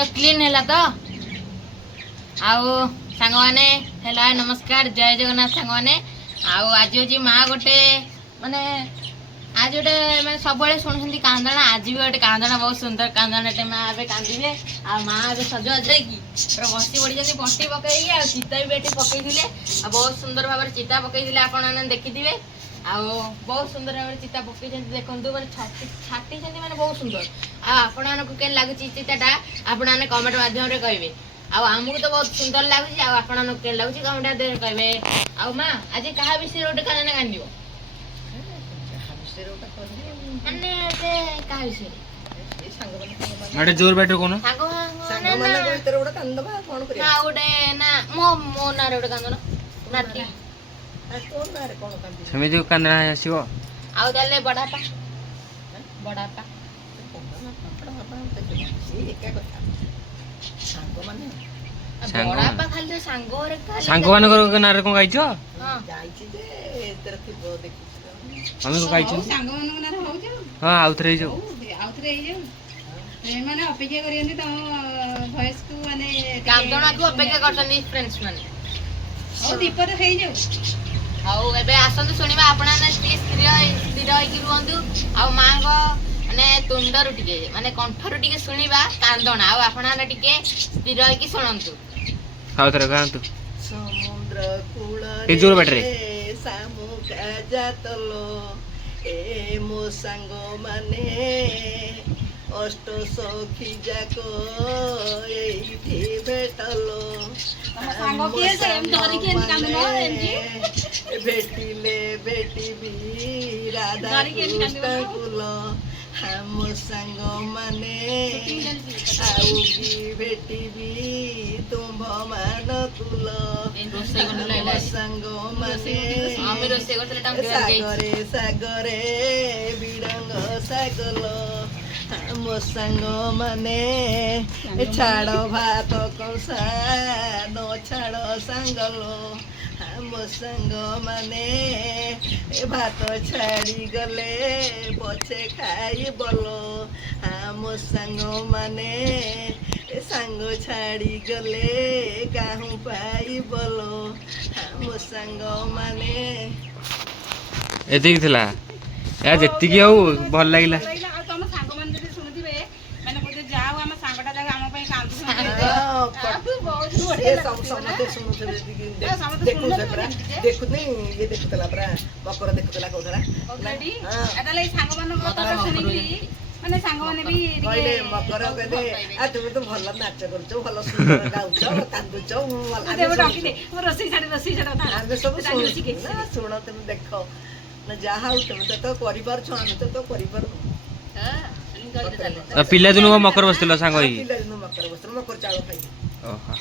तो क्लीन है तो आउ सांग माने हेलो नमस्कार जय जगन्नाथ सांग माने आउ आज हूँ माँ गोटे माने आज गोटे मैंने सब शुणुंट कांदना आज भी गोटे कांदना बहुत सुंदर कांदनाटे माँ ए कांदे आ माँ ए सज कि बसी पड़ी बंटी पकई आ चिता भी बेटी पकई बहुत सुंदर भाव में चिता पकई आपने देखिथे आउ बहुत सुंदर भाव में चिता पकई देखो मैंने छाटी मैंने बहुत सुंदर आपको केन लगुच चिताटा आपने कमेंट मध्यम कहे आमको तो बहुत सुंदर लगुच आपको केन लगुच कमेंट कहे आ माँ आज क्या विषय गोटे कांदना कांद माने से का विषय अरे जोर बैठो कोन सागो सांग माने भीतर गोटे कांदबा कोन करिया ना गोटे ना मो ना गोटे कांदना नाटी कोन नारे कोन कांदी समिति कांदना आसीबो आउ ताले बड़ापा एका कथा सांग माने बड़ापा खाली सांगो रे खाली सांग मानकर नारे कोन गाइछो हां जाईची जे तेरे थिबो देखि हम को गाइछो सांग मन नारे हो जाऊ हां आउथरे जो आउथरे हे जाऊ माने अपेक्षा करियंती तम भॉइस को माने कांदना को अपेक्षा करछनी फ्रेंड्स माने ओ दीपद हे जाऊ आउ एबे आसंतु सुनिबा आपना ना स्थिर होई कि रुहंतु आउ मां को माने तुंडरु टिके माने कंठरु टिके सुनिबा कांदना आउ आपना ना टिके स्थिर होई कि सुनंतु आउथरे गांतु समुद्र कूल ए जोर बैठ रे सामुका जातलो ए मो सांग माने अष्ट सखी जाको एठी भेटलो तम सांग के से हम धरि के कांदनो एंजी भेटिले भेटिबी राधा धरि के कृष्ण कुल हम सांग माने आउगी भेटिबी तुम्भ मान कुल रोसे गन लाइला सांग माने आमी रोसे गतले टांग गई सागरे सागरे बिरंग सागल हम सांग माने छाड़ भात कौसा न छाड़ सांगल हम सांग माने भात छाड़ी गले पछे खाई बोलो हम सांग माने सांग छाड़ी गले काहू पाई बोलो हम सांग माने एतिक थिला या जेतिकी हो भल लागिला आ तम सांग मन जदी सुनथिबे माने कोते जाऊ हम सांगटा जागा हम पई कांदु समते सुनुथे देखु से परा देखु नहीं ये देखुतला परा बकर देखुतला कहतला ऑलरेडी एटाले सांग मन कथा सुनिली माने सांग माने भी कहले मकर कहले आ तुम तो भल नाच करछो भल सुंदर गाउछो कांदुछो देव डाकी दे मोर रसई छाड़ था आमे सब सुन तुम देखो ना जहा हो तुम तो परिवार छ हम तो परिवार हां पिला दिनु मकर बसतिलो सांग होई पिला दिन मकर बस मकर चाळ खाई ओहा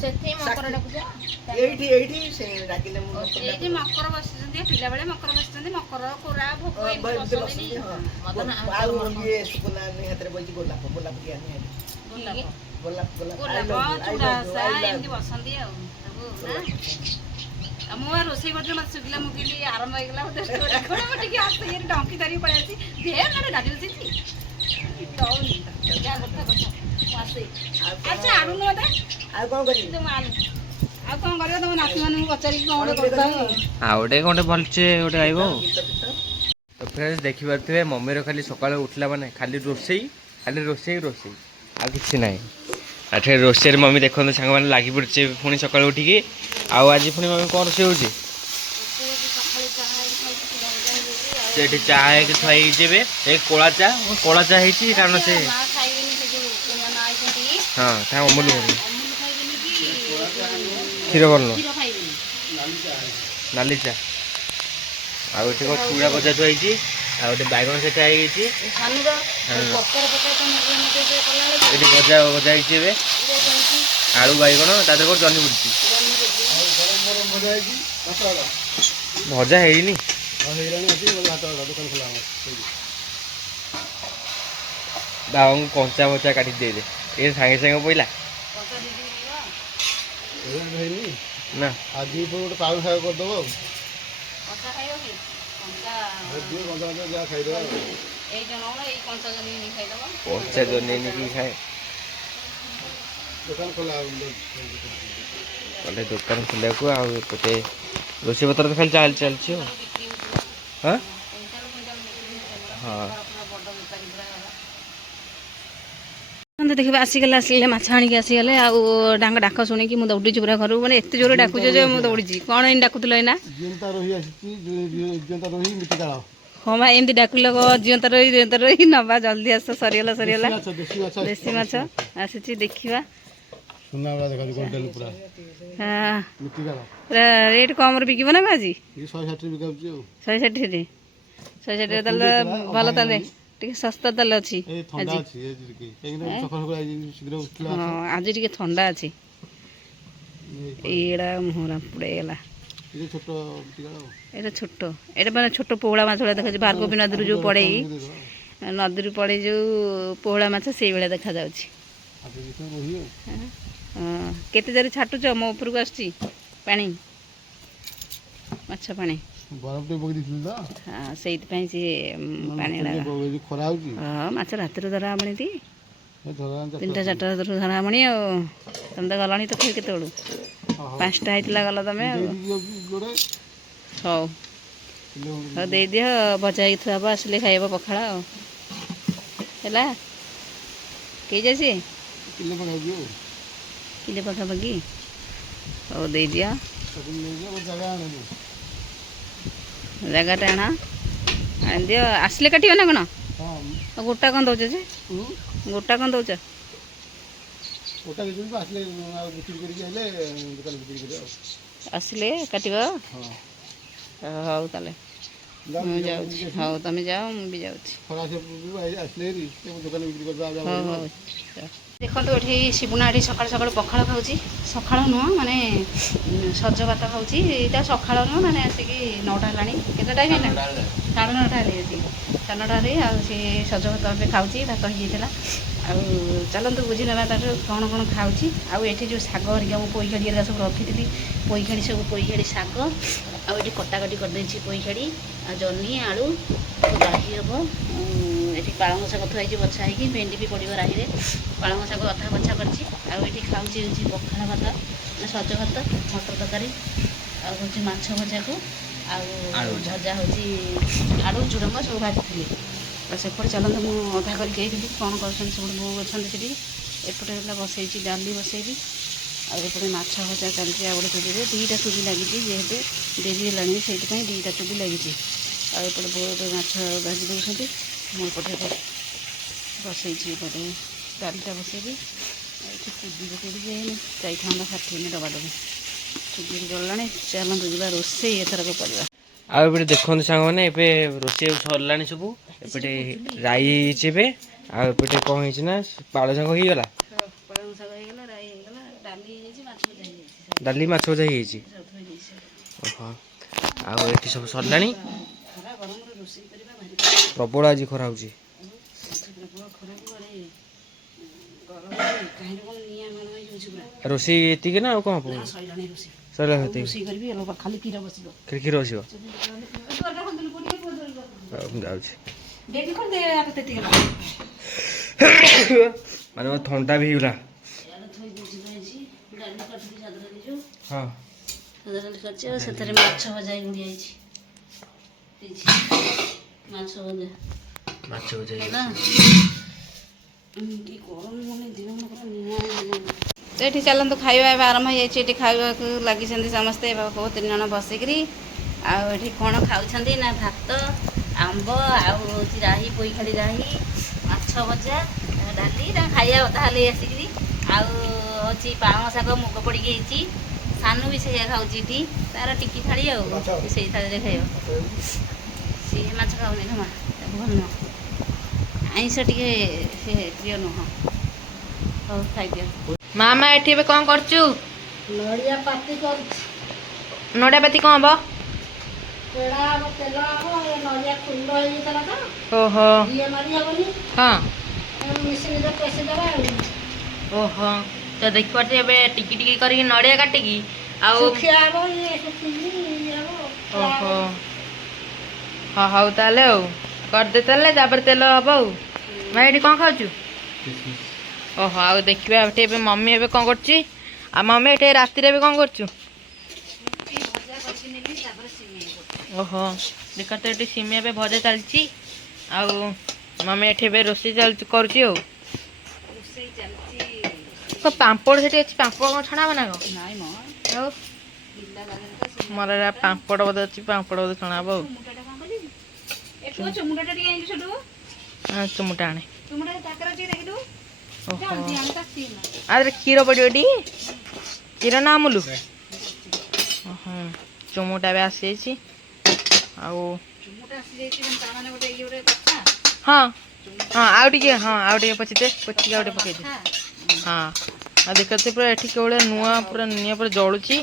सेथि मकरडा पूजा एठी से डाकिले मु एठी मकर बसचंदी पिला बेले मकर बसचंदी मकर कोरा भोक बस बसचंदी मदन आउ ये सुकुना ने हाथ रे बइची गोलाप गोलाप दिया ने गोलाप गोलाप चूड़ा सा एमती बसंदी आ ମୁଁ ରୋଷେଇ କରିଥିଲି ମତେ ଶୁଖିଲା ମୁଁ କହିଲି ଆରମ୍ଭ ହେଇଗଲା ମତେ ଷ୍ଟୋରି କଣ ମୁଁ ଟିକେ ଆସ୍ତେ ଇଏ ଡଙ୍କି ଧରି ପଳେଇ ଆସିଛି ଦେ ମାନେ ଡାଲି ବସିଛି ଦଉନି ଯା କଥା ମୁଁ ଆସେ ଆଚ୍ଛା ଆଣୁନୁ ମତେ ଆଉ କଣ କରିବି ତୁ ଆଣୁ ଆଉ କଣ କରିବ ତମ ନାତି ମାନଙ୍କୁ ପଚାରିକି କଣ ଗୋଟେ କରିଦବ ଆଉ ଗୋଟେ कोटे भलचे गोटे आइबो तो फ्रेंड्स देखि पारथिबे मम्मी रो खाली सकाळे उठला माने खाली रोषेई आ किछि नाही आठे रोषेर मम्मी देखो सांग माने लागि पड़चे पुणी सकाळे उठी की आउ आज पुणी मम्मी कोन रोषे होची सेठी चाय के थई जेबे एक कोला चा हेची कारण से हां ता अमूल खीर बनलो नाली चा आ एठी को चूड़ा भजा थई आ गोटे बैगन सेटा हेची एठी भजा हेची बे आलू बैगन तादर को जनी बुड़ची भजा हेइनी बाबा कंचा मचा काटी दे दे ये सागे सागे पइला ना आदि गोटे पाउ खाए कर दबो କଞ୍ଚା ଖାଇବ କି କଞ୍ଚା दियो गंजा गंजा जा खाइ दो ଏଇ ଜଣ ଏଇ କଞ୍ଚା ଜହ୍ନି ଖାଇଦବ कंचा जनी की खाए ଦୋକାନ ଖୋଲା ଗଲେ ଦୋକାନ ଖୋଲିବାକୁ ଆଉ ଏପଟେ ରୋଷେଇ ପତ୍ର ତ ଖାଲି ଚାଲିଛି ଆଉ ହଁ ହଁ ଦେଖିବା ଆସିଗଲେ ମାଛ ଆଣିକି ଆସିଗଲେ ଆଉ ତାଙ୍କ ଡାକ ଶୁଣିକି ମୁଁ ଦୌଡ଼ିଛି ପୁରା ଘରୁ ମାନେ ଏତେ ଜୋରେ ଡାକୁଛ ଯେ ମୁଁ ଦୌଡ଼ିଛି କ'ଣ ଏମିତି ଡାକୁଥିଲ ଏଇନା ଜିଅନ୍ତା ରୋହି ଆସିଛି ଜିଅନ୍ତା ରୋହି ମିଠିକାଳ ହଁ ବା ଏମିତି ଡାକିଲ ଜିଅନ୍ତା ରହି ନବା ଜଲ୍ଦି ଆସ ସରିଗଲା ଦେଶୀ ମାଛ ଆସିଛି ଦେଖିବା ସୁନା ଭଳିଆ ଦେଖାଯାଉଛି ଗୋଲ୍ଡେନ୍ ପୁରା ମିଠିକାଳ ପୁରା ରେଟ୍ କମ୍ରେ ବିକିବ ନା ଆଜି 160 ବିକାଉଛି ଆଉ 160 ତାହେଲେ ଭଲ ତାହେଲେ ଟିକେ ଶସ୍ତା ତାହେଲେ ଅଛି ଏଇ ଥଣ୍ଡା ଅଛି ଏ ଟିକେ କାହିଁକି ସକାଳ ଶୀଘ୍ର ଉଠିଲା ହଁ ଆଜି ଟିକେ ଥଣ୍ଡା ଅଛି ଏଇଟା ମୁହଁରା ପୁଡ଼େଇଗଲା ଏ ଛୋଟ ମିଠିକାଳ ଏଇଟା ଛୋଟ ଏଇଟା ମାନେ ଛୋଟ ପୋହଳା ମାଛ ଭଳିଆ ଦେଖାଯାଉଛି ଭାର୍ଗବୀ ନଦୀରୁ ଯେଉଁ ପଡ଼େଇ ନଦୀରୁ ପଡ଼େଇ ଯେଉଁ ପୋହଳା ମାଛ ସେଇଭଳିଆ ଦେଖାଯାଉଛି ରୋହି ଆଉ ହଁ କେତେ ଜୋରେ ଛାଟୁଛ ମୋ ଉପରକୁ ଆସୁଛି ପାଣି ମାଛ ପାଣି ବରଫ ଟିକେ ପକେଇ ଦେଇଥିଲି ତ ହଁ ସେଇଥିପାଇଁ ସିଏ ପାଣି ଖରା ହଉଛି ହଁ ମାଛ ରାତିରୁ ଧରା ହବଣି ଟି ଧରା 3ଟା 4ଟା ରାତିରୁ ଧରା ହବଣି ଆଉ ତମେ ତ ଗଲଣି ତ କେତେବେଳୁ 5ଟା ହେଇଥିଲା ଗଲ ତମେ ଆଉ ହଉ ହଉ ଦେଇଦିଅ ଭଜା ହେଇକି ଥୁଆ ହବ ଆସିଲେ ଖାଇବ ପଖାଳ ଆଉ ହେଲା କେହି ଯାଉଛି କିଲୋ ପକାଉଛି ଆଉ କିଲେ ପାଖାପାଖି ହଉ ଦେଇଦିଅ ଜାଗା ଆଣିବୁ ଜାଗାଟା ଆଣିଦିଅ ଆସିଲେ କାଟିବ ନା କ'ଣ ହଁ ଗୋଟା କ'ଣ ଦେଉଛ ଯେ ଗୋଟା କ'ଣ ଦେଉଛ ଗୋଟା ଦେଇଛନ୍ତି ଆସିଲେ ଆଉ ବିକ୍ରି କରିକି ଆଇଲେ ଦୋକାନ ବିକ୍ରି କରିବା ଆଉ ଆସିଲେ କାଟିବ ହଁ ହଉ ତାହେଲେ ମୁଁ ଯାଉଛି ହଉ ତମେ ଯାଅ ମୁଁ ବି ଯାଉଛି ଖରା ଆସିଲେ ଦୋକାନ ବିକ୍ରି କରିଦେବା ହଉ ହଉ ଦେଖନ୍ତୁ ଏଠି ଶିବୁନା ଏଠି ସକାଳୁ ସକାଳୁ ପଖାଳ ଖାଉଛି ସକାଳ ନୁହଁ ମାନେ ସଜ ଭାତ ଖାଉଛି ଏଇଟା ସକାଳ ନୁହଁ ମାନେ ଆସିକି 9ଟା ହେଲାଣି କେତେ ଟାଇମ୍ ହେଲାଣି 9:30 ହେଲାଣି ଆସିକି 9:30 ହେଲାଣି ଆଉ ସେ ସଜ ଭାତ ଏବେ ଖାଉଛି ଭାତ ହେଇଯାଇଥିଲା ଆଉ ଚାଲନ୍ତୁ ବୁଝି ନେବା ତାଠୁ କ'ଣ କ'ଣ ଖାଉଛି ଆଉ ଏଠି ଯେଉଁ ଶାଗ ହରିକା ମୁଁ ପୋଇଖାଡ଼ି ହରିକା ସବୁ ରଖିଥିଲି ପୋଇଖାଡ଼ି ଶାଗ ଆଉ ଏଠି କଟାକଟି କରିଦେଇଛି ପୋଇଖାଡ଼ି ଆଉ ଜହ୍ନି ଆଳୁ ରାହି ହେବ ଏଠି ପାଳଙ୍ଗ ଶାଗ ଥୁଆ ହେଇଛି ବଛା ହେଇକି ଭେଣ୍ଡି ବି ପଡ଼ିବ ରାହିରେ ପାଳଙ୍ଗ ଶାଗ ଅଧା ବଛା କରିଛି ଆଉ ଏଠି ଖାଉଛି ହେଉଛି ପଖାଳ ଭାତ ସଜ ଭାତ ମଟର ତରକାରୀ ଆଉ ହେଉଛି ମାଛ ଭଜାକୁ ଆଉ ଭଜା ହେଉଛି ଆଳୁ ଝୁଡ଼ଙ୍ଗ ସବୁ ଭାଜିଥିଲି ଆଉ ସେପଟେ ଚାଲନ୍ତୁ ମୁଁ ଅଧା କରିକି ଯାଇଥିଲି କ'ଣ କରୁଛନ୍ତି ସେପଟେ ବୋଉ ଅଛନ୍ତି ସେଠି ଏପଟେ ହେଲା ବସେଇଛି ଡାଲି ବସେଇବି ଆଉ ଏପଟେ ମାଛ ଭଜା ଚାଲିଛି ଆଉ ଗୋଟେ ଚୁଲିରେ 2ଟା ଚୁଲି ଲାଗିଛି ଯେହେତୁ ଡେରି ହେଲାଣି ସେଇଥିପାଇଁ 2ଟା ଚୁଲି ଲାଗିଛି ଆଉ ଏପଟେ ବୋଉ ଏବେ ମାଛ ଭାଜି ଦେଉଛନ୍ତି ମୁଁ ଏପଟେ ବସେଇଛି ଏପଟେ ଡାଲିଟା ବସେଇବି ଏଠି ଚୁଲି ପକେଇବି ଯେ ଯାଇଥାନ୍ତା କାଠିନି ଡବା ଡବି ଚୁଲି ଗଲାଣି ଚାଲନ୍ତୁ ଯିବା ରୋଷେଇ ଏଥରକ କରିବା ଆଉ ଏପଟେ ଦେଖନ୍ତୁ ସାଙ୍ଗମାନେ ଏବେ ରୋଷେଇ ସରିଲାଣି ସବୁ ଏପଟେ ରାଇ ହେଇଛି ଏବେ ଆଉ ଏପଟେ କ'ଣ ହେଇଛି ନା ପାଳ ସାଙ୍ଗ ହେଇଗଲା ପାଳଙ୍ଗ ଶାଗ ହେଇଗଲା ରାଇ ହେଇଗଲା ଡାଲି ହେଇଯାଇଛି ମାଛ ଭଜା ହେଇଯାଇଛି ଡାଲି ମାଛ ଭଜା ହେଇଯାଇଛି ଓହୋ ଆଉ ଏଠି ସବୁ ସରିଲାଣି ଖରା ଗରମରେ ରୋଷେଇ କରିବା ଭାରି ପ୍ରବଳ ଆଜି ଖରା ହେଉଛି ପ୍ରବଳ ଖରାକୁ ଆଡ଼େ ଗରମରେ କାହିଁରେ କ'ଣ ନିଆଁ ମେଳ ହେଇଯାଉଛି ପୁରା ରୋଷେଇ ଏତିକି ନା ଆଉ କ'ଣ ହବ ସରିଲାଣି ରୋଷେଇ ସରିଲା ଆଉ ଏତିକି ରୋଷେଇ କରିବି ଖାଲି କ୍ଷୀର ବସିବ କ୍ଷୀର ଆସିବ ମୁଁ ଯାଉଛି ମାନେ ମୋ ଥଣ୍ଡା ବି ହେଇଗଲା ହଁ ଆଉ ସେଥିରେ ମାଛ ଭଜା ଗୁଡ଼ି ଯାଇଛି ମାଛ ଭଜା ମାଛ ଭଜା ହେଲା କି ଗରମ ମାନେ ଦିନ ତ ଏଠି ଚାଲନ୍ତୁ ଖାଇବା ଏବେ ଆରମ୍ଭ ହେଇଯାଇଛି ଏଠି ଖାଇବାକୁ ଲାଗିଛନ୍ତି ସମସ୍ତେ ବହୁତ 3 ଜଣ ବସିକିରି ଆଉ ଏଠି କ'ଣ ଖାଉଛନ୍ତି ନା ଭାତ ଆମ୍ବ ଆଉ ହେଉଛି ରାହି ପୋଇଖାଡ଼ି ରାହି ମାଛ ଭଜା ଡାଲି ତାଙ୍କ ଖାଇବା ଅଧା ହେଲେ ଆସିକିରି ଆଉ ହେଉଛି ପାଳଙ୍ଗ ଶାଗ ମୁଗ ପଡ଼ିକି ହେଇଛି ସାନୁ ବି ସେଇଆ ଖାଉଛି ଏଠି ତାର ଟିକି ଥାଳି ଆଉ ସେଇ ଥାଳିରେ ଖାଇବ ସିଏ ମାଛ ଖାଉନି ଜମା ତାକୁ ଭଲ ନୁହଁ ଆଇଁଷ ଟିକେ ସେ ପ୍ରିୟ ନୁହଁ ହଉ ଖାଇଦିଅ ମାମା ଏଠି ଏବେ କ'ଣ କରୁଛୁ ନଡ଼ିଆ ପାତି କରୁଛି ନଡ଼ିଆ ପାତି କ'ଣ ହବ ପେଡ଼ା ହବ ତେଲ ହବ ନଡ଼ିଆ ଖୁଣ୍ଡ ହେଇଯାଇଥିଲା ତ ଓହୋ ଇଏ ମାରି ହବନି ହଁ ମିଶିକି ପେଶିଦେବା ଆଉ ଓହୋ ତ ଦେଖିପାରୁଛି ଏବେ ଟିକି ଟିକି କରିକି ନଡ଼ିଆ କାଟିକି ଆଉ ଶୁଖିଆ ହବ ଇଏ ଶୁଖିକି ଇଏ ହବ ଓହୋ ହଁ ହଉ ତାହେଲେ ଆଉ କରିଦେ ତାହେଲେ ତାପରେ ତେଲ ହବ ଆଉ ଭାଇ ଏଠି କ'ଣ ଖାଉଛୁ ଓହୋ ଆଉ ଦେଖିବା ଏଠି ଏବେ ମମି ଏବେ କ'ଣ କରୁଛି ଆଉ ମମି ଏଠି ରାତିରେ ଏବେ କ'ଣ କରୁଛୁ ଭଜା କରିକି ନେଲି ତାପରେ ସିମେଇ କରୁଛି। ଓହୋ ଦେଖ ତ ଏଠି ସିମେଇ ଏବେ ଭଜା ଚାଲିଛି ଆଉ ମମି ଏଠି ଏବେ ରୋଷେଇ ଚାଲିଛି କରୁଛି ଆଉ ରୋଷେଇ ଚାଲିଛି। ପାମ୍ପଡ଼ ସେଠି ଅଛି ପାମ୍ପଡ଼ କ'ଣ ଛଣା ହବ ନା କ'ଣ ନାଇଁ ମ ଆଉ ବିଲା ବାଲାରେ ତ ସିମେଇ ମୋର ଏରା ପାମ୍ପଡ଼ ବୋଧେ ଅଛି ପାମ୍ପଡ଼ ବୋଧେ ଛଣା ହବ ଆଉ ଚୁମୁଟାଟା କ'ଣ କରିବି? ଏ ପୁଅ ଚୁମୁଟାଟା ଟିକେ ଆଣିଛୁ ସେଠୁ। ଚୁମୁଟା ଆଣେ ଚୁମୁଟା ତାକର ଟିକେ ଦେଖିଲୁ। ଓହୋ ଜଲ୍ଦି ଆଣି ତା ସିମ। ଆରେ କ୍ଷୀର ପଡ଼ିବ ଏଠି କ୍ଷୀର ନା ଅମୁଲ ହଁ ଚୁମୁଟା ଏବେ ଆସିଯାଇଛି ଆଉ ଚୁମୁଟା ଆସିଯାଇଛି ମାନେ ତା ମାନେ ଗୋଟେ ଇଏ ଗୋଟେ କଥା। ହଁ ହଁ ଆଉ ଟିକେ ପଚିତେ ପଚିକି ଆଉ ଟିକେ ପକେଇଦେ ହଁ ଆଉ ଦେଖ ପୁରା ଏଠି କେବଳ ନୂଆ ପୁରା ନିଆଁ ପୁରା ଜଳୁଛି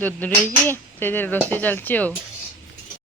ଦୂରେଇକି ସେଇଥିରେ ରୋଷେଇ ଚାଲିଛି ଆଉ